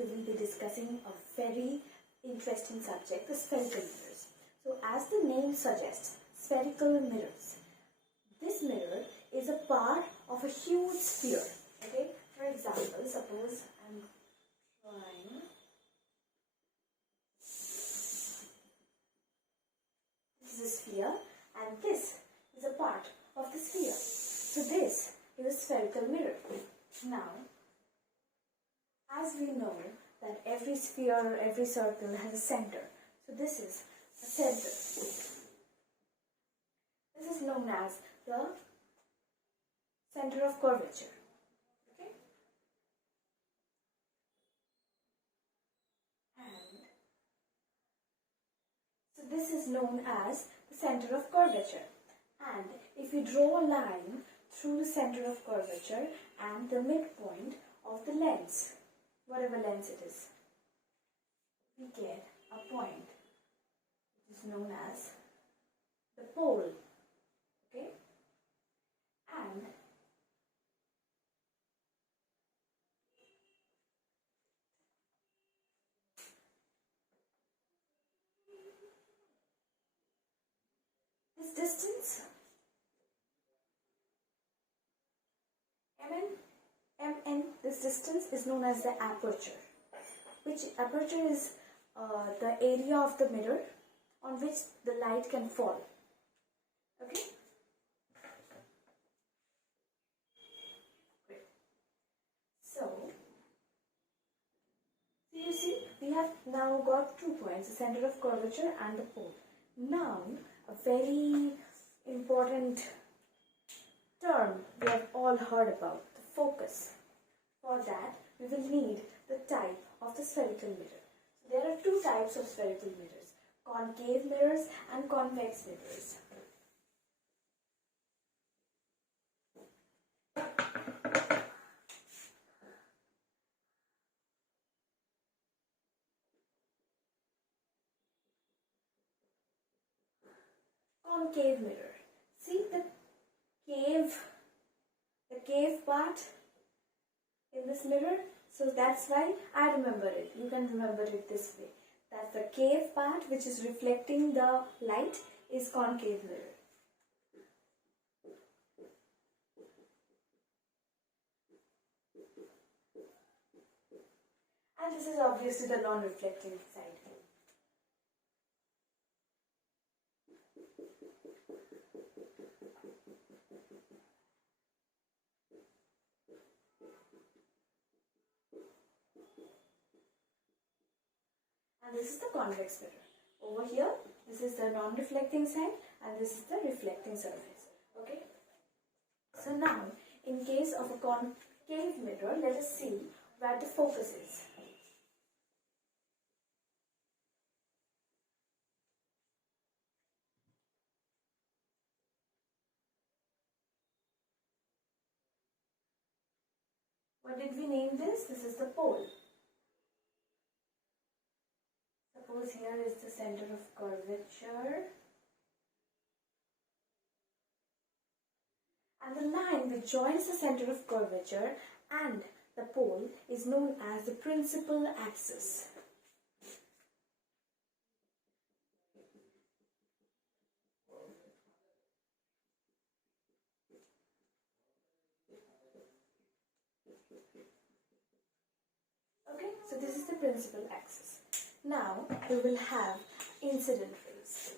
we will be discussing a very interesting subject, the spherical mirrors. So as the name suggests, spherical mirrors. This mirror is a part of a huge sphere. Okay, for example, suppose I'm trying. This is a sphere and this is a part of the sphere. So this is a spherical mirror. Now, as we know that every sphere, every circle has a center. So this is a center. This is known as the center of curvature. Okay? And so this is known as the center of curvature. And if we draw a line through the center of curvature and the midpoint of the lens, whatever lens it is, we get a point which is known as the pole. Okay? And this distance, mn, this distance is known as the aperture. Which aperture is the area of the mirror on which the light can fall. Okay? Great. So you see, we have now got 2 points, the center of curvature and the pole. Now, a very important term we have all heard about, the focus. For that, we will need the type of the spherical mirror. So there are 2 types of spherical mirrors, concave mirrors and convex mirrors. Concave mirror. See the cave part in this mirror. So that's why I remember it. You can remember it this way. That the cave part which is reflecting the light is concave mirror. And this is obviously the non-reflecting side. And this is the convex mirror. Over here, this is the non-reflecting side and this is the reflecting surface. Okay? So now, in case of a concave mirror, let us see where the focus is. What did we name this? This is the pole. Suppose here is the center of curvature. And the line which joins the center of curvature and the pole is known as the principal axis. Okay, so this is the principal axis. Now we will have incident rays.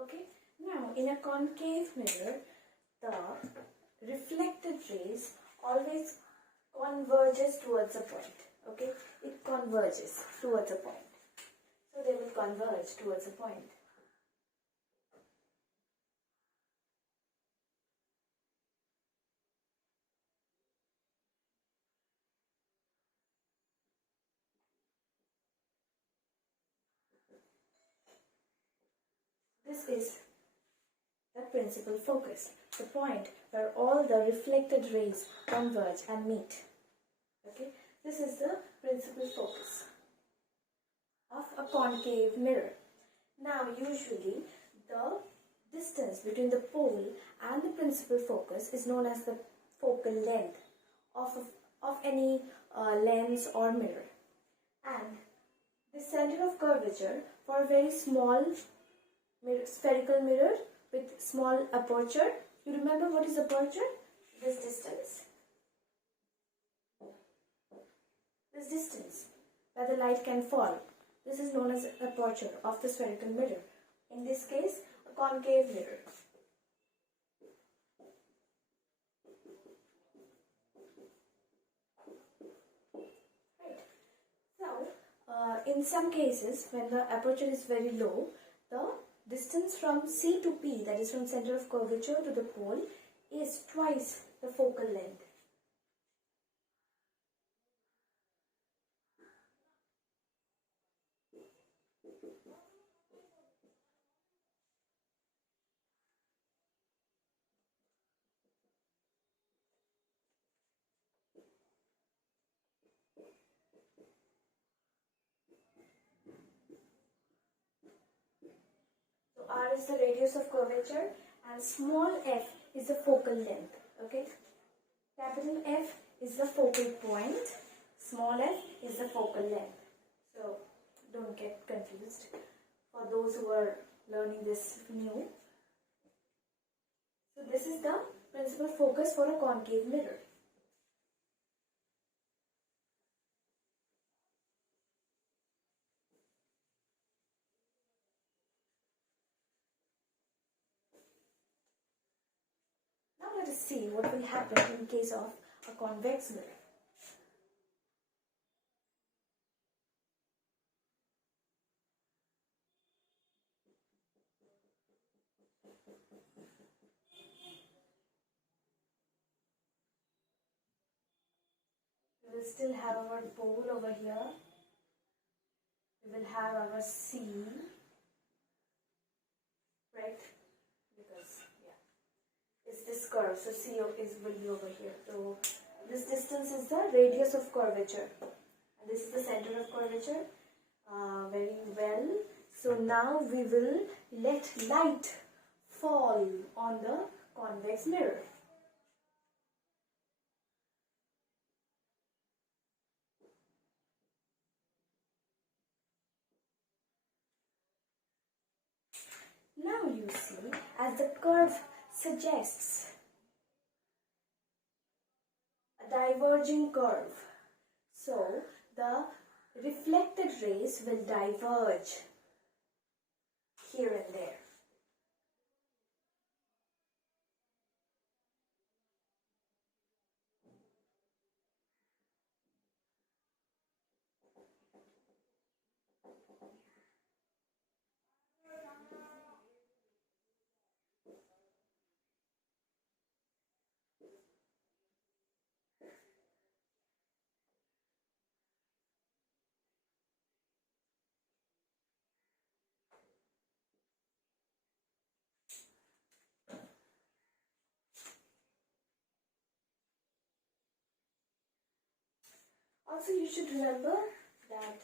Okay, now in a concave mirror, the reflected rays always converges towards a point. Okay, it converges towards a point. So they will converge towards a point. This is the principal focus, the point where all the reflected rays converge and meet. Okay, this is the principal focus of a concave mirror. Now usually the distance between the pole and the principal focus is known as the focal length of any lens or mirror. And the center of curvature for a very small spherical mirror with small aperture. You remember what is aperture? This distance. This distance where the light can fall. This is known as aperture of the spherical mirror. In this case, a concave mirror. Right. So, in some cases, when the aperture is very low, the distance from C to P, that is from center of curvature to the pole, is twice the focal length. So R is the radius of curvature and small f is the focal length. Okay. Capital F is the focal point. Small f is the focal length. So don't get confused for those who are learning this new. So this is the principal focus for a concave mirror. Now let us see what will happen in case of a convex mirror. We will still have our pole over here. We will have our C, right? Because it's this curve, so C will be over here. So this distance is the radius of curvature, and this is the center of curvature. Very well. So now we will let light fall on the convex mirror. Now you see, as the curve suggests, a diverging curve. So the reflected rays will diverge here and there. Also, you should remember that,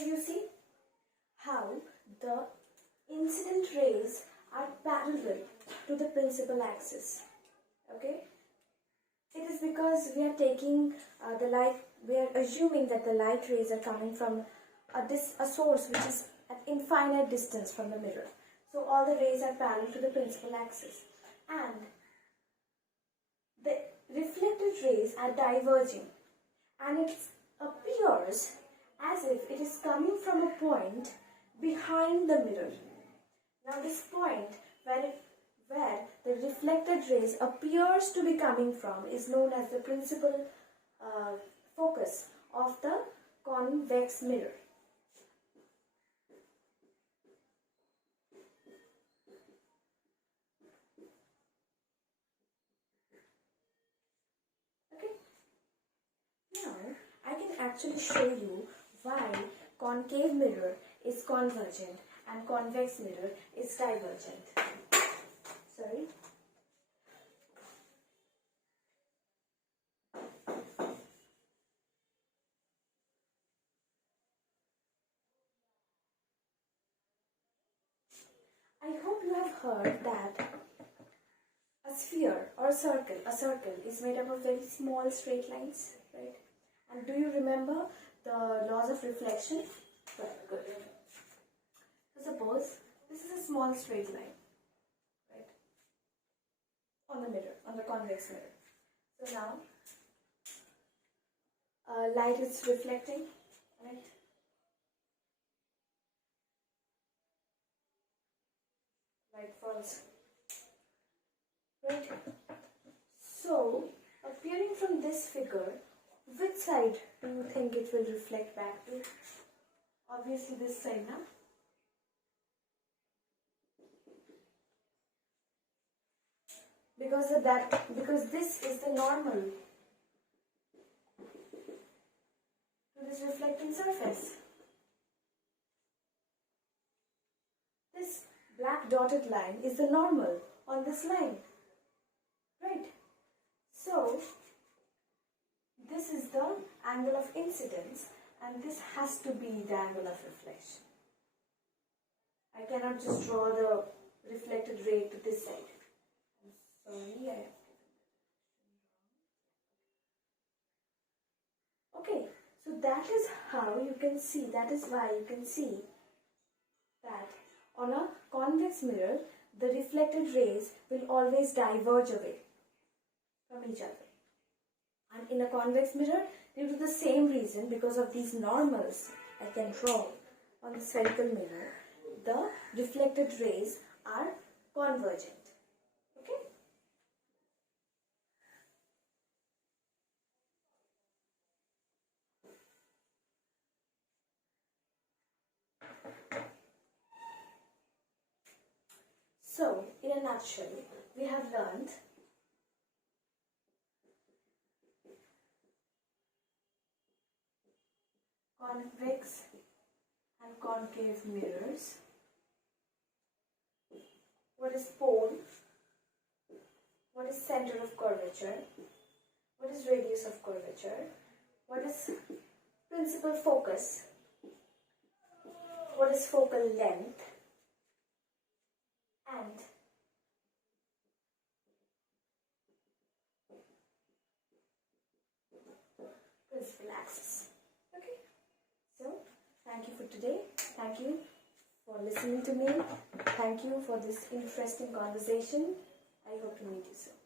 So you see how the incident rays are parallel to the principal axis. Okay? It is because we are taking the light, we are assuming that the light rays are coming from a source which is at infinite distance from the mirror. So all the rays are parallel to the principal axis. And the reflected rays are diverging. And it appears as if it is coming from a point behind the mirror. Now this point where the reflected rays appears to be coming from is known as the principal focus of the convex mirror. Okay. Now I can actually show you why concave mirror is convergent and convex mirror is divergent. Sorry. I hope you have heard that a sphere or a circle is made up of very small straight lines, right? And do you remember the laws of reflection? Right, good. So suppose this is a small straight line, right? On the mirror, on the convex mirror. So now, light is reflecting, right? Light falls, right? So, appearing from this figure, which side do you think it will reflect back to? Obviously this side, now. Because this is the normal to this reflecting surface. This black dotted line is the normal on this line, right? So this is the angle of incidence and this has to be the angle of reflection. I cannot just draw the reflected ray to this side. I'm sorry, I have given that. Okay, so that is how you can see, that is why you can see that on a convex mirror, the reflected rays will always diverge away from each other. And in a convex mirror, due to the same reason, because of these normals I can draw on the spherical mirror, the reflected rays are convergent. Okay? So, in a nutshell, we have learned convex and concave mirrors. What is pole? What is center of curvature? What is radius of curvature? What is principal focus? What is focal length? And principal axis. Okay. So, thank you for today. Thank you for listening to me. Thank you for this interesting conversation. I hope to meet you soon.